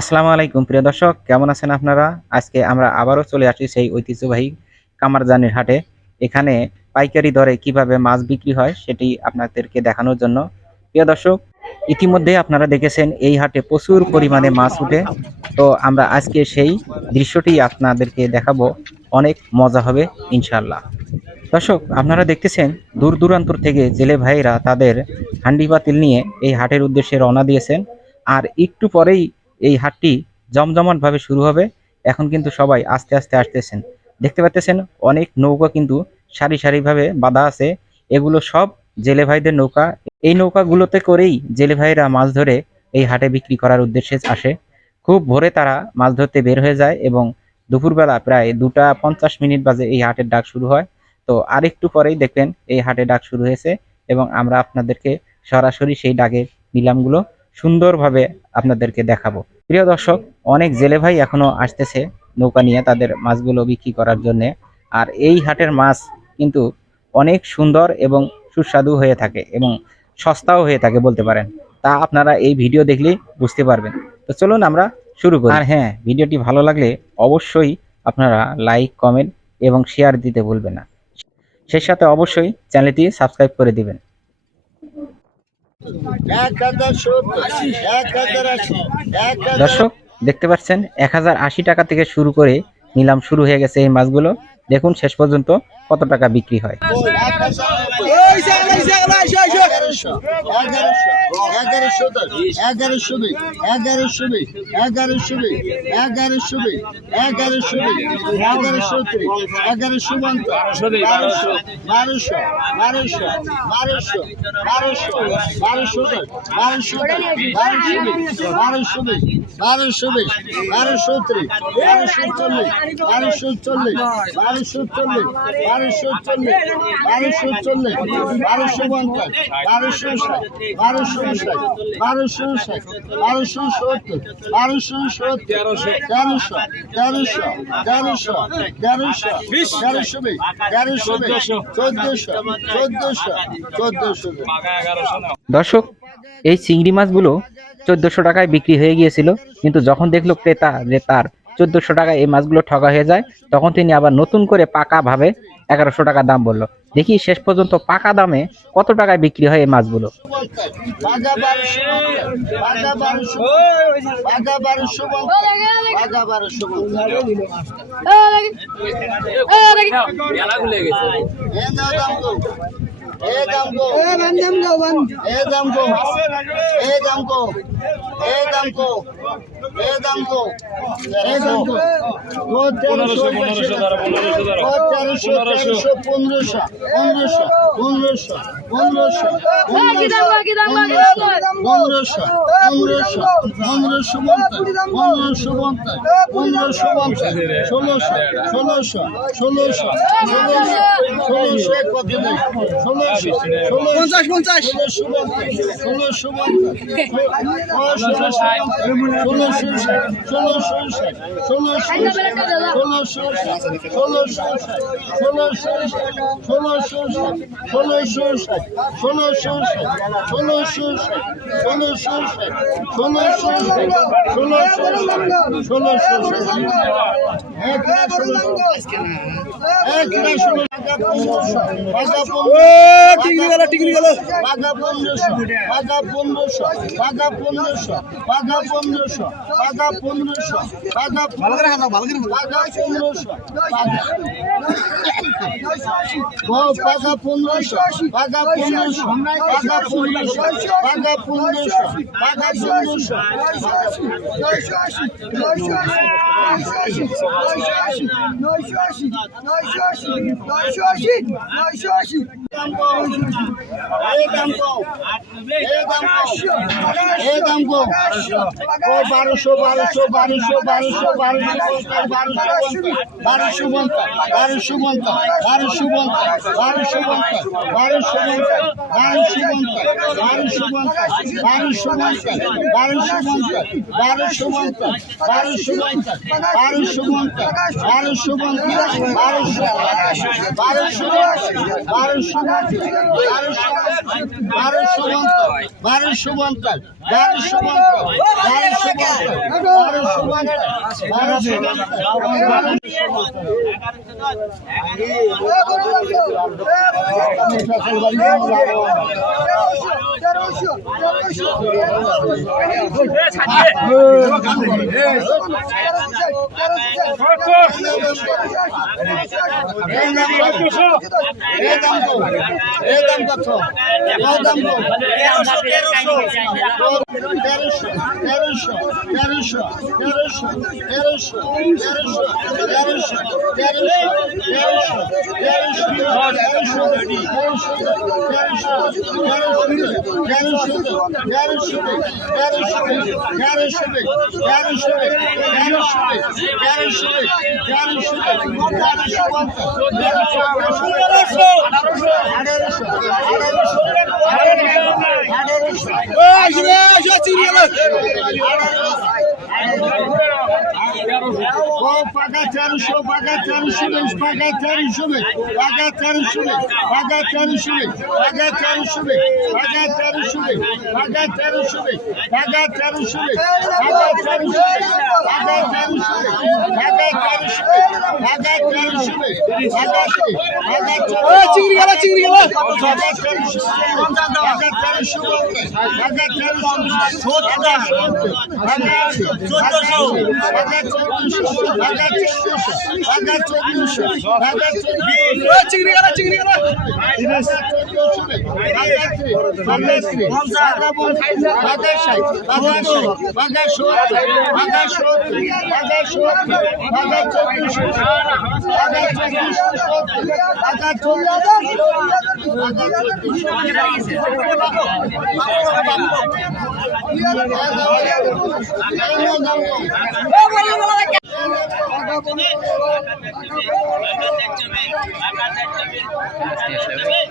আসসালামু আলাইকুম প্রিয় দর্শক, কেমন আছেন আপনারা? আজকে আমরা আবারও চলে আসি সেই ঐতিহ্যবাহী কামারজানির হাটে। এখানে পাইকারি দরে কিভাবে মাছ বিক্রি হয় সেটি আপনাদেরকে দেখানোর জন্য। প্রিয় দর্শক, ইতিমধ্যে আপনারা দেখেছেন এই হাটে প্রচুর পরিমাণে মাছ উঠে। তো আমরা আজকে সেই দৃশ্যটি আপনাদেরকে দেখাবো। অনেক মজা হবে ইনশাল্লাহ। দর্শক, আপনারা দেখতেছেন দূর দূরান্তর থেকে জেলে ভাইরা তাদের হান্ডি পাতিল নিয়ে এই হাটের উদ্দেশ্যে রওনা দিয়েছেন। আর একটু পরেই এই হাটটি জমজমাটভাবে শুরু হবে। এখন কিন্তু সবাই আস্তে আস্তে আসতেছেন। দেখতে পাচ্ছেন অনেক নৌকা কিন্তু সারি সারিভাবে বাঁধা আছে। এগুলো সব জেলে ভাইদের নৌকা। এই নৌকাগুলোতে করেই জেলে ভাইরা মাছ ধরে এই হাটে বিক্রি করার উদ্দেশ্যে আসে। খুব ভোরে তারা মাছ ধরতে বের হয়ে যায় এবং দুপুরবেলা প্রায় 2:50 বাজে এই হাটের ডাক শুরু হয়। তো আরেকটু পরেই দেখবেন এই হাটে ডাক শুরু হয়েছে এবং আমরা আপনাদেরকে সরাসরি সেই ডাকের নিলামগুলো সুন্দরভাবে আপনাদেরকে দেখাবো। প্রিয় দর্শক, অনেক জেলে ভাই এখনো আসতেছে নৌকা নিয়ে তাদের মাছগুলো বিক্রি করার জন্য। আর এই হাটের মাছ কিন্তু অনেক সুন্দর এবং সুস্বাদু হয়ে থাকে এবং সস্তাও হয়ে থাকে বলতে পারেন। তা আপনারা এই ভিডিও দেখলেই বুঝতে পারবেন। তো চলুন আমরা শুরু করি। আর হ্যাঁ, ভিডিওটি ভালো লাগলে অবশ্যই আপনারা লাইক, কমেন্ট এবং শেয়ার দিতে ভুলবেন না। সেই সাথে অবশ্যই চ্যানেলটি সাবস্ক্রাইব করে দিবেন। দর্শক, দেখতে পাচ্ছেন 1080 টাকা থেকে শুরু করে নিলাম শুরু হয়ে গেছে এই মাছগুলো। দেখুন শেষ পর্যন্ত কত টাকা বিক্রি হয়। দর্শক, এই চিংড়ি মাছগুলো 1400 টাকায় বিক্রি হয়ে গিয়েছিল, কিন্তু যখন দেখলো ক্রেতা যে তার 1400 টাকায় এই মাছগুলো ঠকা হয়ে যায়, তখন তিনি আবার নতুন করে পাকা ভাবে 1100 টাকা দাম বললো। দেখি শেষ পর্যন্ত পাকা দামে কত টাকায় বিক্রি হয় এই মাছগুলো।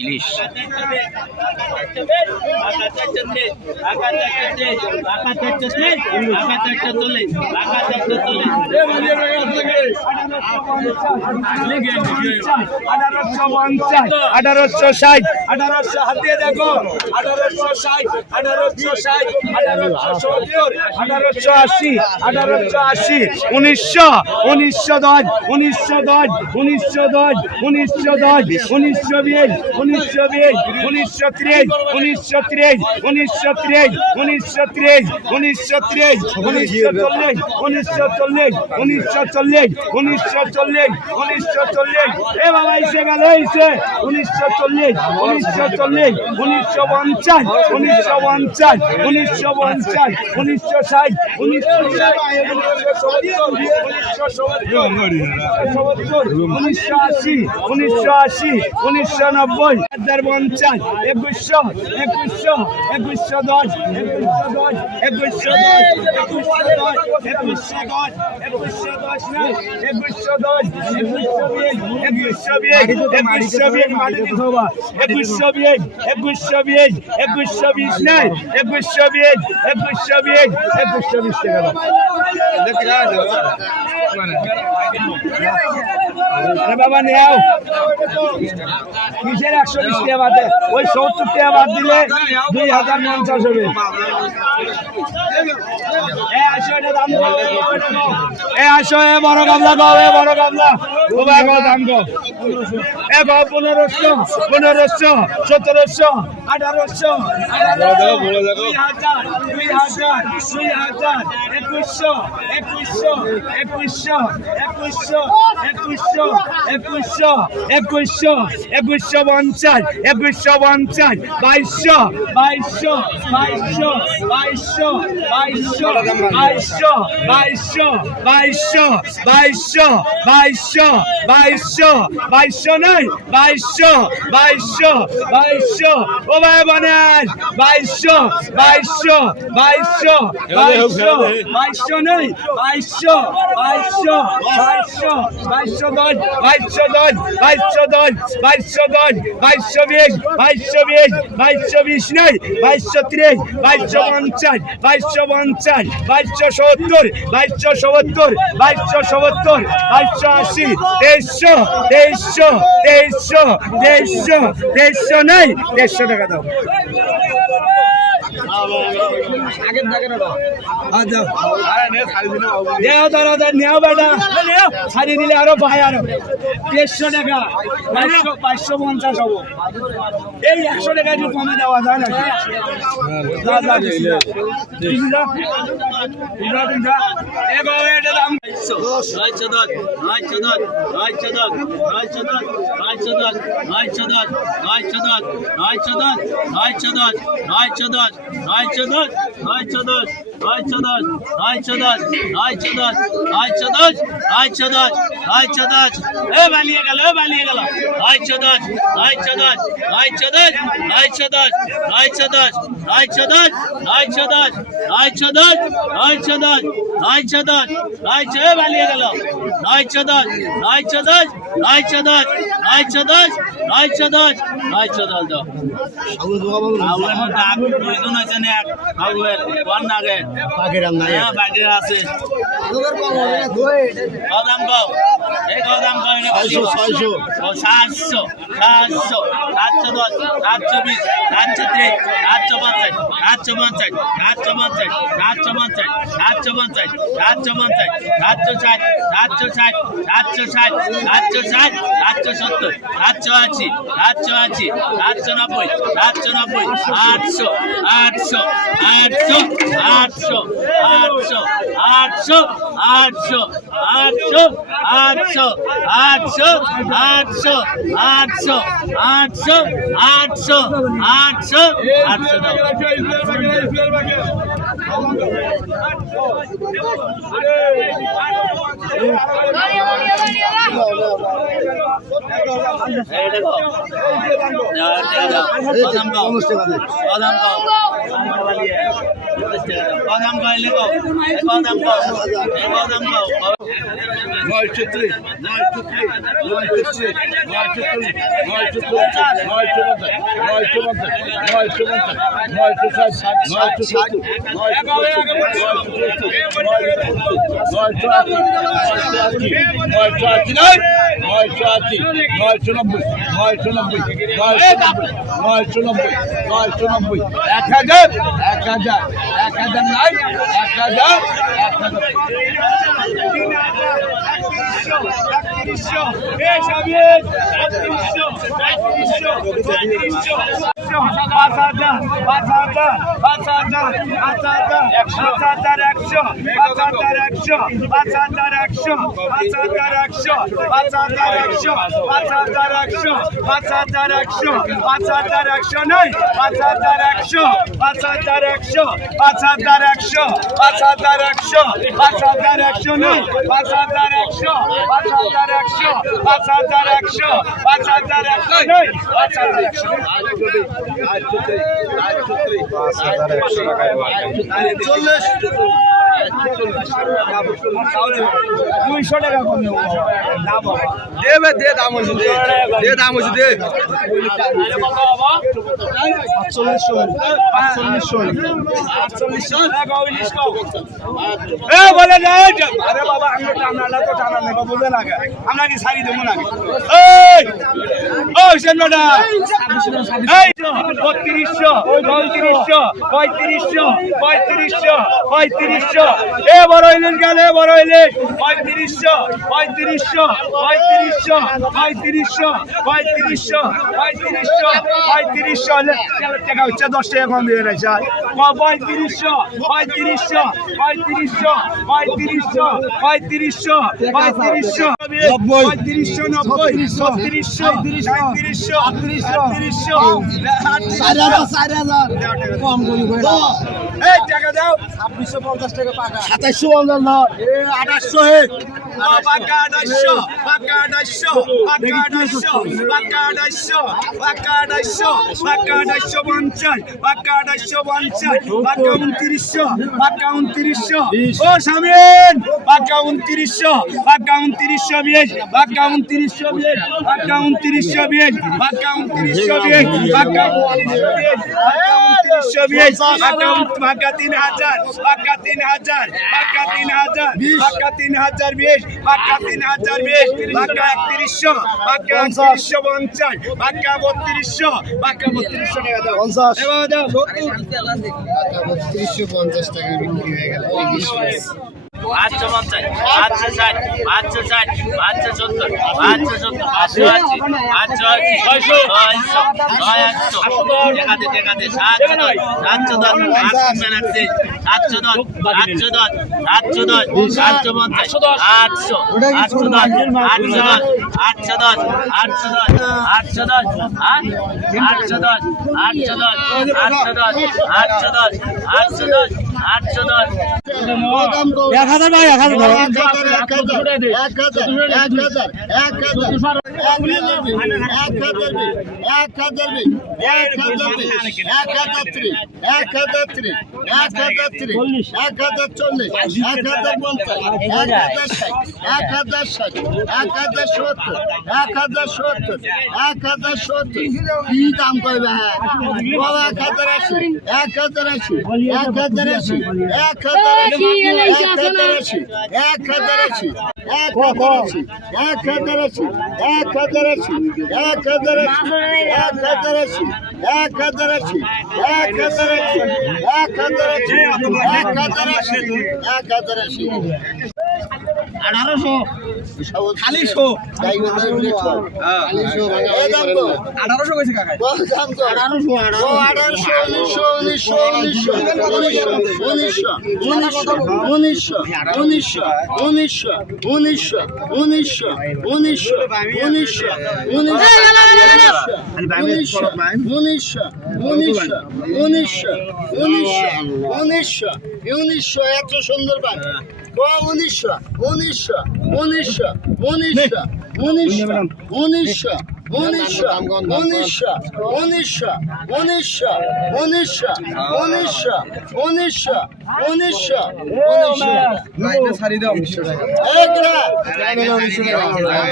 ইলিশ আঠারোশো ষাট 1800 হাত দিয়ে দেখো 1860 1860 1880 1880 1900 1910 1910 1910 1910 1920 1920 1930 1930 1930 1930 1930 1940 1940 1940 1940 1940 এ বাবা এসে গেল এসে 1940 1940 1950 1950 1950 1960 1980 1980 1990 50 2100 2100 2110 বাবা নেও কিসের 120 টাকা বাদে ওই 70 টাকা বাদ দিলে 2050 হবে। আসো এ বড় গামলা গাও এ বড় গামলা ও ভাই দাম গো এ গো 1500 1700 1800 ও ভাই বানাস 2200 নাই 2220 নাই 2230 2250 2250 2270 2270 2280 2300 নাই 150 টাকা দাও নেও বেটা ছাড়িয়ে দিলে আরো ভাই আরো 150 টাকা 550 হবো এই 100 টাকা একটু কমে দেওয়া যায় না আমরা কি সারি দেবো না 2920 2320 পাক্কা 3000 পাক্কা 3000 পাক্কা 3000 পাক্কা 3020 পাক্কা 3020 পাক্কা 3100 পাক্কা 3150 পাক্কা 3200 পাক্কা 3200 টাকা দাও 50 এবার দাও 350 টাকা বিক্রি হয়ে গেল 550 560 560 570 570 580 580 কি দাম করবে? হ্যাঁ 1080 1080 1080 খালি শো 1800 কইছে কাকা 1900 এত সুন্দর পান 1900 1900 1900 1900 1900 1900 1900 1900 1900 1900 1900 1900 লাইটে ছাড়ি দাও 1900 টাকা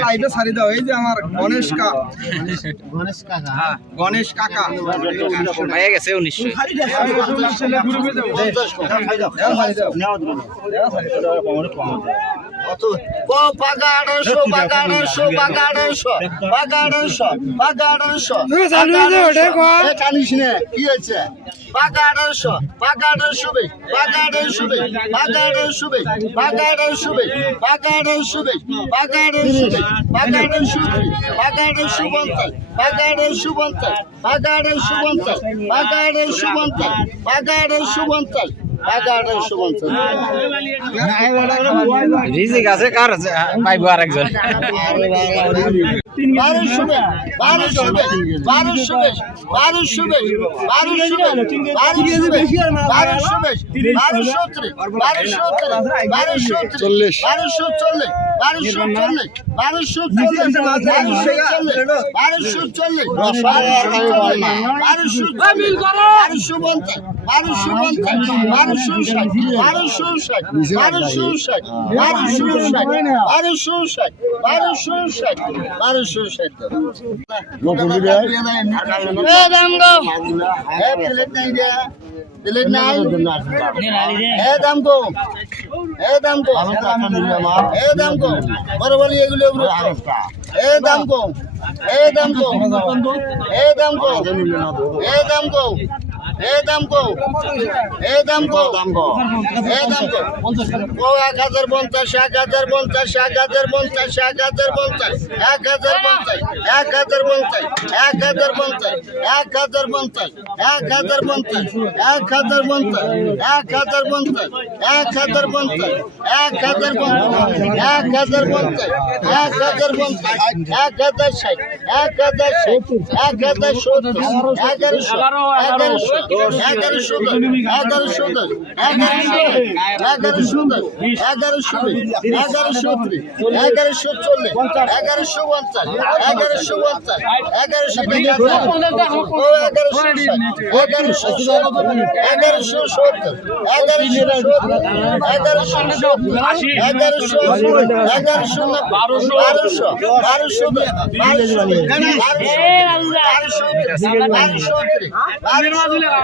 লাইটে ছাড়ি দাও এই যে আমার গণেশ কাকা হয়ে গেছে 1900 পাকা 1800 পাকা 1800 পাকা 1800 পাকা 1800 পাকা 1800 জানিস না কি হয়েছে পাকা 1800 পাকা 1800 পাকা 1800 পাকা 1800 পাকা 1800 পাকা 1800 পাকা 1800 পাকা 1800 পাকা 1850 পাকা 1850 পাকা 1850 পাকা 1850 পাকা 1850 রিজিক আছে কার আছে পাইবো আরেকজন 1200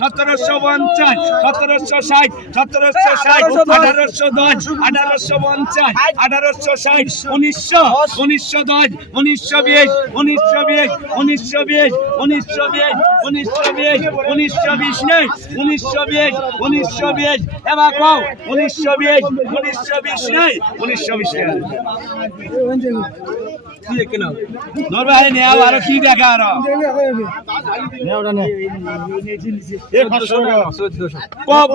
সতেরোশো 50, 1760, 1760, 1810, 1850, 1860, 1900, 1910, 1920, 1920, 1920, 1920, 1920, 1920 নেই, 1920, 1920, এবার কও 1920, 1920 নেই, 1920 নেই। ধরবে আরে নেওয়া আরো কি দেখা আরো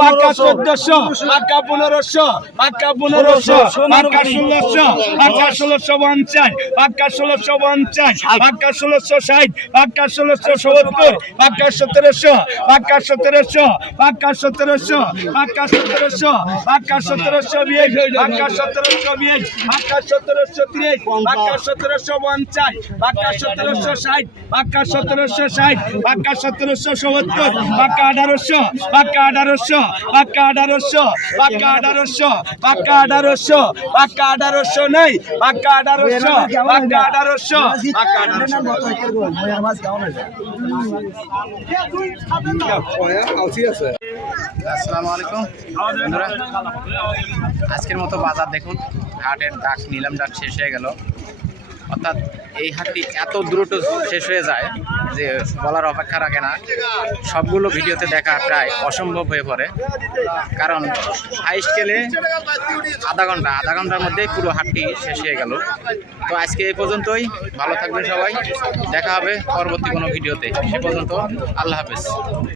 পাক্কা 1400, পাক্কা 1500, পাক্কা 1500, পাক্কা 1600, পাক্কা 1650, পাক্কা 1650, পাক্কা 1660, পাক্কা 1670, পাক্কা 1700, পাক্কা 1700, পাক্কা 1700, পাক্কা 1700, পাক্কা 1720, পাক্কা 1720, পাক্কা 1730, পাক্কা 1750, পাক্কা 1760, পাক্কা 1760, পাক্কা 1770, পাক্কা 1800, পাক্কা 1800, পাক্কা 1800, পাক্কা 1800, পাক্কা 1800, পাক্কা 1800 নেই, পাক্কা 1800, পাক্কা 1800, পাক্কা 1800। আসসালামু আলাইকুম বন্ধুরা, আজকের মতো বাজার দেখুন, হাটের ডাক নিলাম ডাক শেষ হয়ে গেল। অর্থাৎ এই হাটটি এত দ্রুত শেষ হয়ে যায় যে বলার অপেক্ষা রাখে না। সবগুলো ভিডিওতে দেখা প্রায় অসম্ভব হয়ে পড়ে, কারণ হাই স্কেলে আধা ঘন্টার মধ্যেই পুরো হাটটি শেষ হয়ে গেল। তো আজকে এই পর্যন্তই, ভালো থাকবেন সবাই, দেখা হবে পরবর্তী কোনো ভিডিওতে। সে পর্যন্ত আল্লাহ হাফেজ।